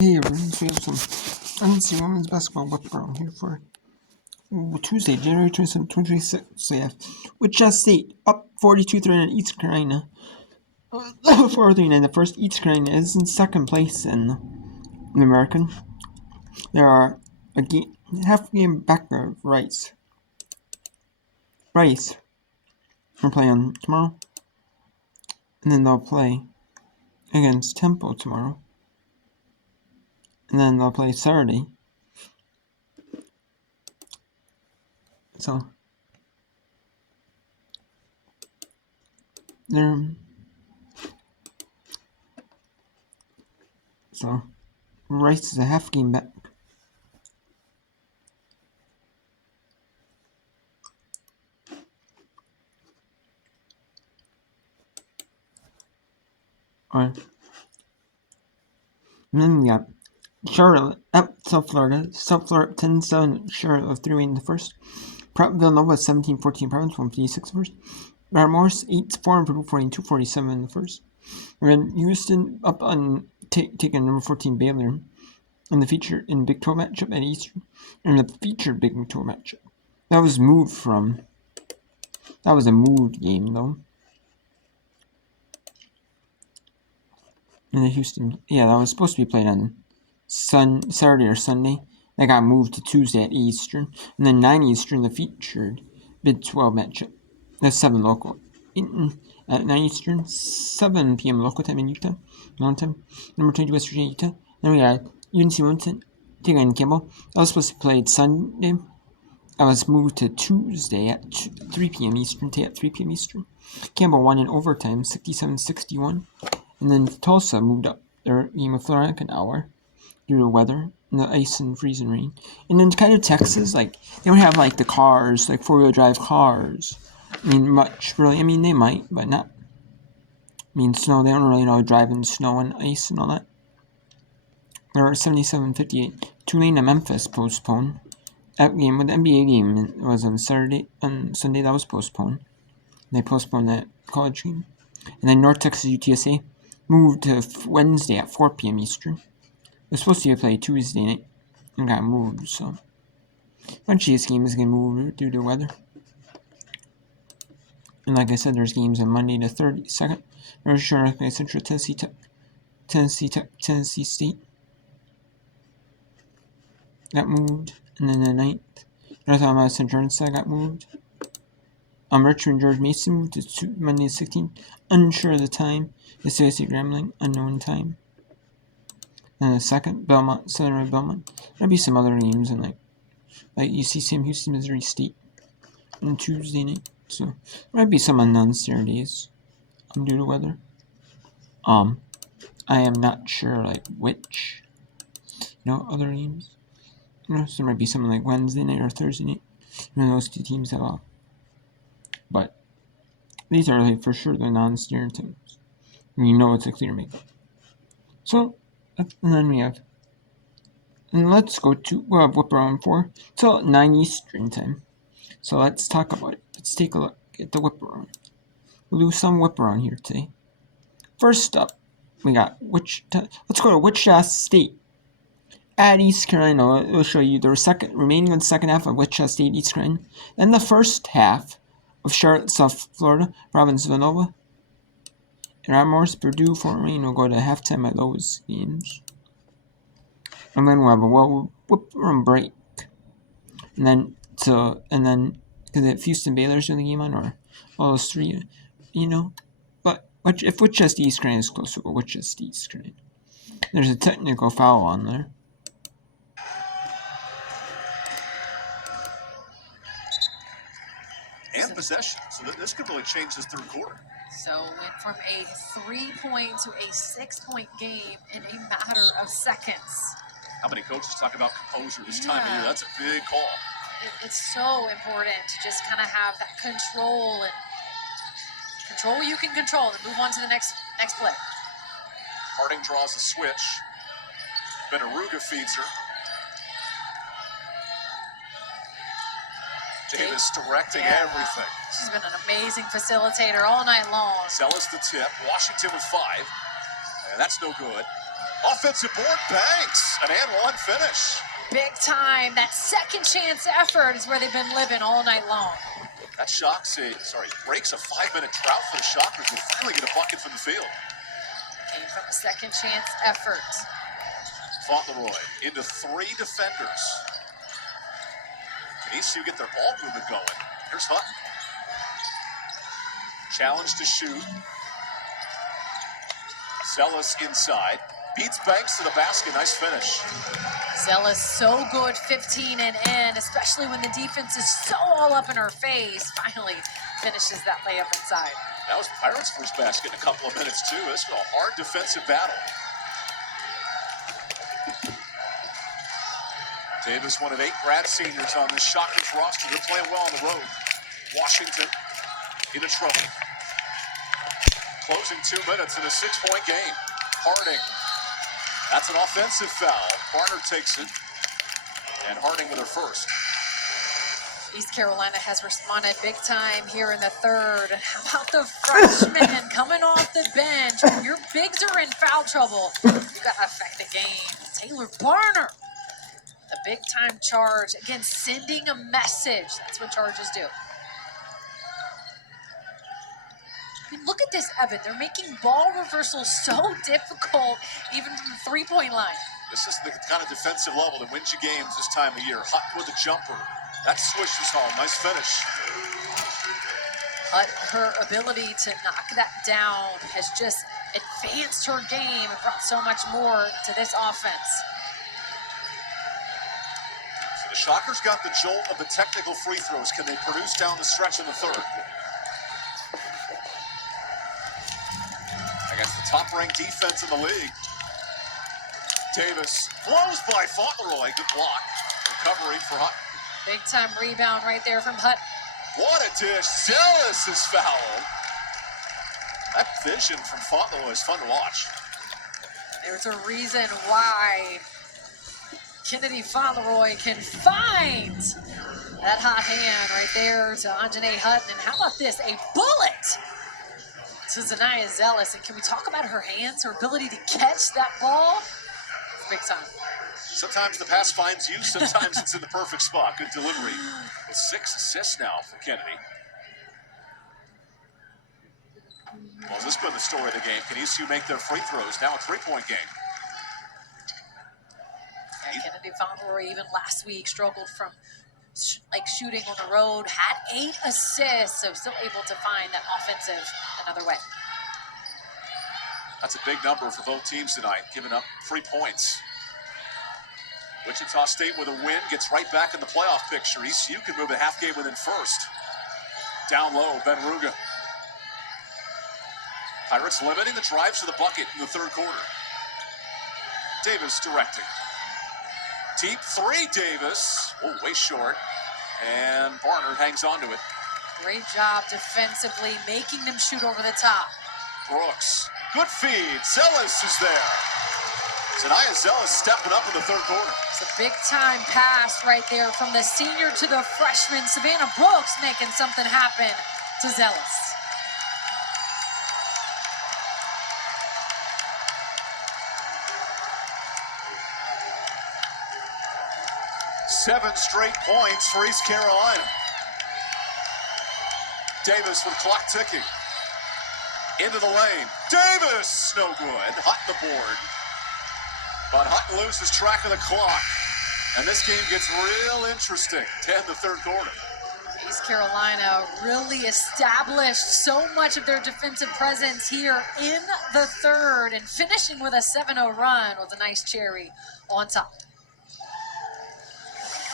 Hey everyone, so we have some NCAA women's basketball whip around here for Tuesday, January 27, 2026. So we have Wichita State up 42-3 at East Carolina. 4-3 in the first. East Carolina is in second place in the American. There are half game back of Rice. Rice will play on tomorrow, and then they'll play against Temple tomorrow, and then they'll play Saturday. So Rice is a half game back. Alright. And then we got Charlotte at South Florida. South Florida 10-7. Charlotte with 3 in the first. Villanova 17-14. Providence 156 first. Barrett Morris 8-4 and Purdue 42-47 in the first. And then Houston up on taking number 14 Baylor in the feature in Big 12 matchup at Eastern. And the featured Big 12 matchup. That was a moved game though. In the Houston, that was supposed to be played on Saturday or Sunday. That got moved to Tuesday at Eastern. And then 9 Eastern, the featured Big 12 matchup. That's 7 local. At 9 Eastern, 7 p.m. local time in Utah. Mountain time. Number 22 West Virginia, Utah. Then we got UNC Mountain taking on Campbell. That was supposed to be played Sunday. That was moved to Tuesday at 3 p.m. Eastern. At 3 p.m. Eastern. Campbell won in overtime, 67-61. And then Tulsa moved up their game of Florida an hour due to weather and the ice and freezing rain. And then kind of Texas, they don't have the cars, 4-wheel drive cars. Much really. They might, but not. Snow. They don't really know driving snow and ice and all that. There are 77-58. Tulane and Memphis postponed. That game, with the NBA game, was on Sunday that was postponed. They postponed that college game. And then North Texas UTSA moved to Wednesday at 4 p.m. Eastern. It was supposed to be played Tuesday night and got moved, so a bunch of these games get moved due to weather. And like I said, there's games on Monday the 32nd. North Carolina Central, Tennessee State got moved, and then the 9th, North Alabama Central got moved. Richmond George Mason moved to Monday the 16th. Unsure of the time. The State Grambling, unknown time. And the 2nd, Belmont, Southern Red Belmont. There'll be some other games in you see Sam Houston, Missouri State on Tuesday night. So there might be some unknown Saturdays due to weather. I am not sure which other games. So there might be something Wednesday night or Thursday night. Those two teams have off. But these are for sure the non-steering teams. And it's a clear make. So, and then we have, and let's go to whip around 4 till 9 Eastern time. So let's talk about it. Let's take a look at the whip around. We'll do some whip around here today. First up, we got let's go to Wichita State at East Carolina. It'll show you the remaining of the second half of Wichita State, East Carolina. Then the first half of Charlotte, South Florida, Providence, Villanova. And Morris, Purdue, Fort Wayne will go to halftime at those games. And then we'll have a whip room break. And then because if Houston Baylor's doing the game on, or all those three, But if Wichita East Carolina is close, we'll go Wichita East Carolina. There's a technical foul on there. And possession, so this could really change this third quarter. So went from a 3-point to a 6-point game in a matter of seconds. How many coaches talk about composure this time of year? That's a big call. It's so important to just kind of have that control what you can control and move on to the next play. Harding draws a switch. Benaruga feeds her. Davis directing everything. She's been an amazing facilitator all night long. Zella's the tip. Washington with 5. And that's no good. Offensive board banks. An and one finish. Big time. That second chance effort is where they've been living all night long. That breaks a 5-minute drought for the Shockers. They finally get a bucket from the field. Came from a second chance effort. Fauntleroy into 3 defenders. Can ECU get their ball movement going? Here's Hutton. Challenge to shoot. Zealous inside. Beats Banks to the basket. Nice finish. Zealous so good 15 and in, especially when the defense is so all up in her face. Finally finishes that layup inside. That was Pirates' first basket in a couple of minutes, too. This was a hard defensive battle. Davis, one of 8 grad seniors on this Shockers roster. They're playing well on the road. Washington into trouble. Closing 2 minutes in a 6-point game. Harding. That's an offensive foul. Barnard takes it. And Harding with her first. East Carolina has responded big time here in the third. How about the freshman coming off the bench? When your bigs are in foul trouble, you got to affect the game. Taylor Barnard. The big time charge. Again, sending a message. That's what charges do. I mean, look at this, Evan. They're making ball reversals so difficult, even from the 3-point line. This is the kind of defensive level that wins you games this time of year. Hutton with a jumper. That swish is home. Nice finish. But her ability to knock that down has just advanced her game and brought so much more to this offense. So the Shockers got the jolt of the technical free throws. Can they produce down the stretch in the third? Against the top-ranked defense in the league. Davis blows by Fauntleroy. Good block. Recovery for Hutton. Big time rebound right there from Hutton. What a dish. Zealous is fouled. That vision from Fauntleroy is fun to watch. There's a reason why Kennedy Fauntleroy can find that hot hand right there to Anjanae Hutton. And how about this? A bullet to Zanaya Zealous. And can we talk about her hands, her ability to catch that ball? Big time. Sometimes the pass finds you, sometimes it's in the perfect spot. Good delivery. With 6 assists now for Kennedy. Well, has this been the story of the game? Can ECU make their free throws? Now a 3-point game. Yeah, Kennedy Fauntleroy even last week struggled from shooting on the road, had 8 assists, so still able to find that offensive another way. That's a big number for both teams tonight, giving up 3 points. Wichita State with a win gets right back in the playoff picture. ECU can move a half game within first. Down low, Ben Ruga. Pirates limiting the drives to the bucket in the third quarter. Davis directing. Deep 3, Davis. Oh, way short. And Barnard hangs on to it. Great job defensively, making them shoot over the top. Brooks. Good feed. Zealous is there. Zanaya Zealous stepping up in the third quarter. It's a big time pass right there from the senior to the freshman. Savannah Brooks making something happen to Zealous. Seven straight points for East Carolina. Davis with clock ticking. Into the lane. Davis! No good. Hutton the board. But Hutton loses track of the clock. And this game gets real interesting to end the third quarter. East Carolina really established so much of their defensive presence here in the third, and finishing with a 7-0 run with a nice cherry on top.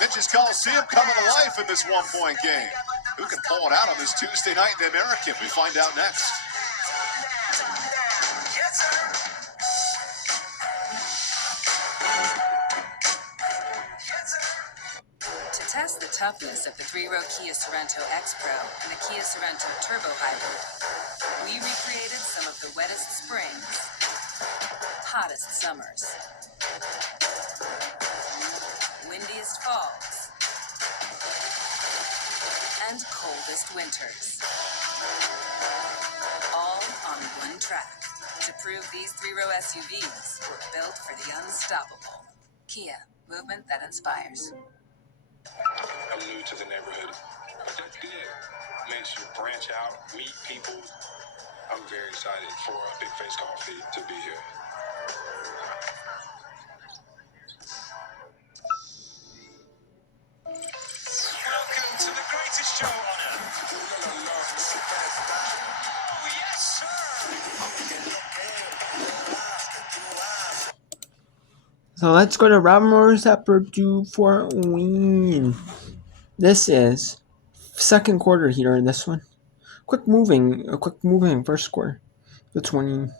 Mitch's Coliseum coming to life in this one-point game. Who can pull it out on this Tuesday night in the American? We find out next. To test the toughness of the 3-row Kia Sorento X-Pro and the Kia Sorento Turbo Hybrid, we recreated some of the wettest springs, hottest summers, windiest falls, and coldest winters, all on one track. to prove these three-row SUVs were built for the unstoppable. Kia, movement that inspires. I'm new to the neighborhood, but that's good. Makes you branch out, meet people. I'm very excited for Big Face Coffee to be here. Welcome to the greatest show on earth. Oh, yes, sir. So let's go to Robert Morris at Purdue Fort Wayne. This is second quarter here in this one. Quick moving first quarter. The 20,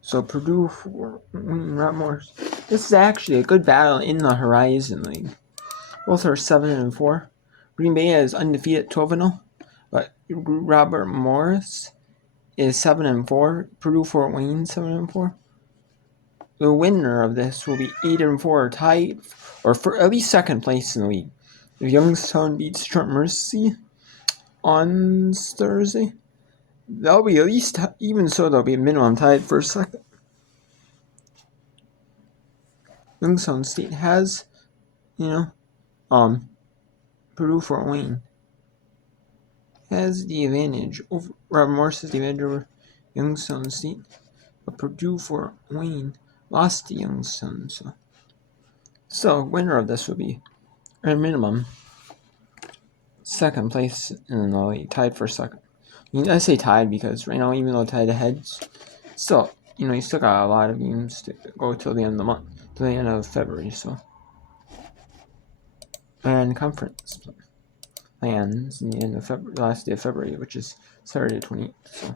So Purdue Fort Wayne, Robert Morris. This is actually a good battle in the Horizon League. Both are 7-4. Green Bay is undefeated 12-0, but Robert Morris is 7-4. Purdue Fort Wayne 7-4. The winner of this will be 8-4, tied, or for at least second place in the league. If Youngstown beats Trent Mercy on Thursday, they'll be at least, even so, they'll be minimum tied for second. Youngstown State has, Purdue Fort Wayne has the advantage over Robert Morris has the advantage over Youngstown State, but Purdue Fort Wayne lost to Youngstown, so winner of this will be at minimum second place in the league, tied for second. I mean, I say tied because right now, even though tied ahead, still, you still got a lot of games to go till the end of the month, till the end of February. So, and conference plans in the end of February, last day of February, which is Saturday 28th. So.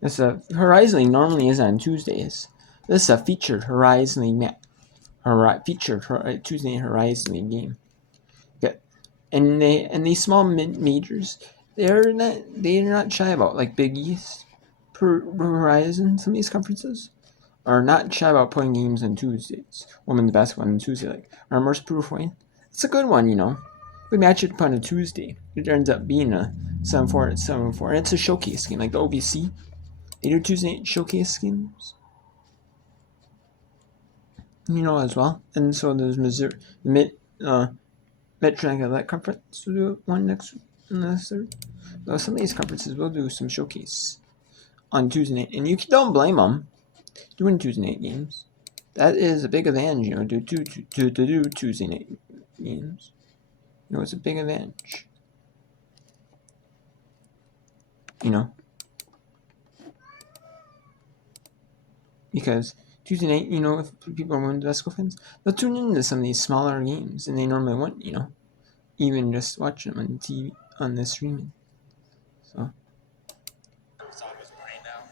This Horizon League normally is on Tuesdays. This is a featured Horizon League Tuesday Horizon League game. Yeah. And these small majors, they're not shy about, like Big East, Horizon. Some of these conferences are not shy about putting games on Tuesdays. Women's basketball on Tuesday, like Armor's Proof Wayne. It's a good one, Good matchup on a Tuesday. It ends up being a 7-4 at 7-4, and it's a showcase game, like the OBC. They do Tuesday night showcase games, as well. And so there's Missouri, Medtronic Athletic Conference will do one next third. Some of these conferences will do some showcase on Tuesday night, and you don't blame them doing Tuesday night games. That is a big advantage, to do Tuesday night games. It's a big advantage. Because Tuesday night, if people are women's basketball fans, they'll tune into some of these smaller games, and they normally wouldn't, even just watch them on TV, on the streaming. So.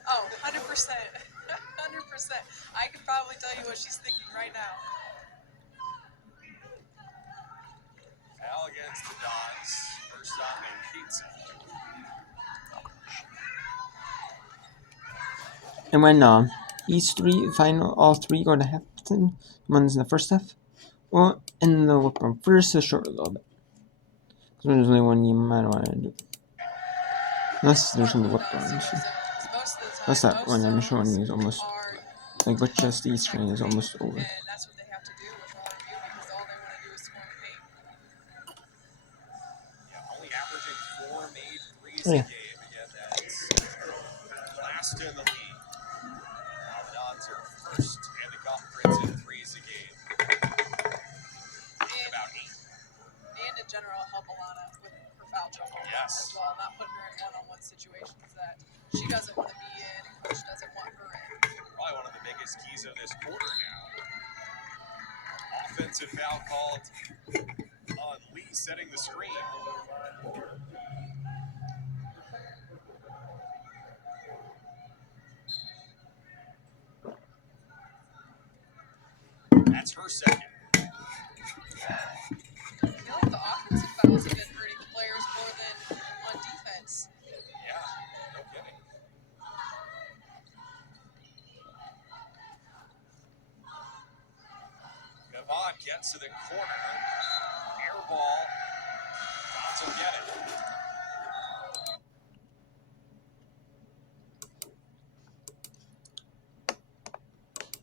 Oh, 100%. 100%. I could probably tell you what she's thinking right now. Al against the Dons. First stop in pizza. And when all three go to halftime, one's in the first half, well, and they'll whip them first to short a little bit. So there's only one game I don't want to do. Unless there's some whip on. That's that one I'm showing you is almost, like, but just the screen is almost over. And that's what they have to do with all of you because all they want to do is score and paint. Yeah, only averaging 4 made threes Yeah. a game. Again, that's last in the league. Now the Dons are first in the conference in threes a game. About 8. And in general, help Alana with her foul trouble as well. Not putting her in one-on-one situations that she doesn't want to be in and coach doesn't want her in. Probably one of the biggest keys of this quarter now. Offensive foul called on Lee setting the screen. That's her second. I feel like the offensive fouls have been hurting players more than on defense. Yeah, no kidding. Gavon gets to the corner. ball. Dons will get it.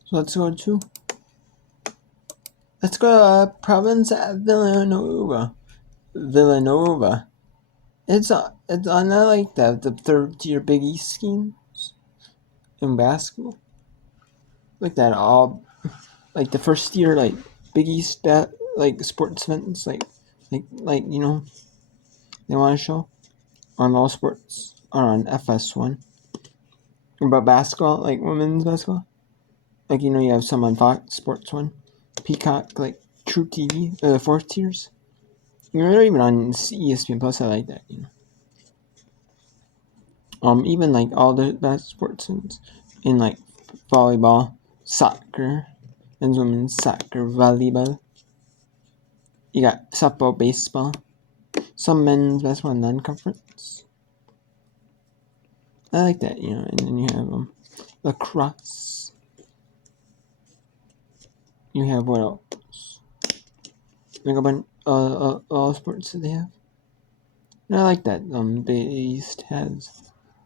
So let's go to Province at Villanova. It's on like the third tier Big East schemes in basketball. Like that all like the first tier like Big East like sports events like you know they want to show on all sports or on FS1 about basketball like women's basketball. Like you know you have some on Fox Sports 1, Peacock, like True TV, the fourth tiers. You're even on ESPN Plus. I like that, you know. Even like all the best sports in like volleyball, soccer, men's women's soccer, volleyball. You got softball, baseball, some men's basketball non-conference. I like that, you know. And then you have lacrosse. You have what else? Like a bunch all sports that they have. And I like that Big East has,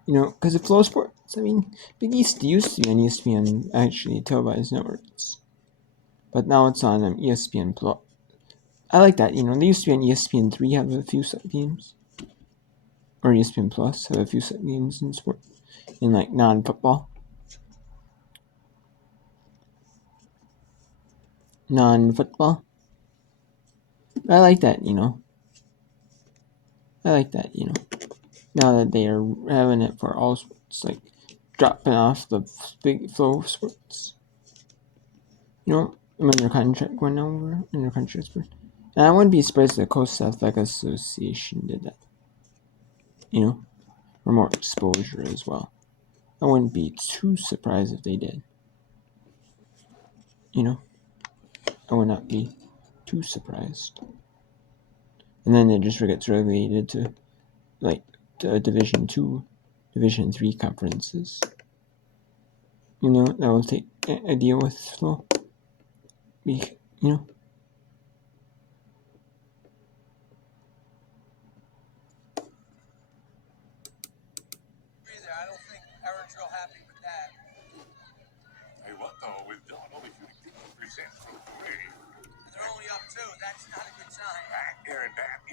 you know, because of Flow Sports. I mean, Big East used to be on ESPN, actually televised networks, but now it's on ESPN Plus. I like that, you know. They used to be on ESPN 3, have a few set games, or ESPN Plus have a few set games in sport, in like non-football. I like that, you know. Now that they are having it for all sports, like dropping off the big Flow Sports. You know, when their contract went over, and their contract was, and I wouldn't be surprised if the Coast Athletic Association did that. You know, for more exposure as well. I wouldn't be too surprised if they did. You know, I would not be too surprised. And then it just gets relegated to like Division 2, Division 3 conferences. You know, that will take a deal with Flow. You know. I don't think Aaron's real happy with that. Hey, what though? With Don only shooting 50% from 3. They're only up 2. That's not a good sign. Aaron back.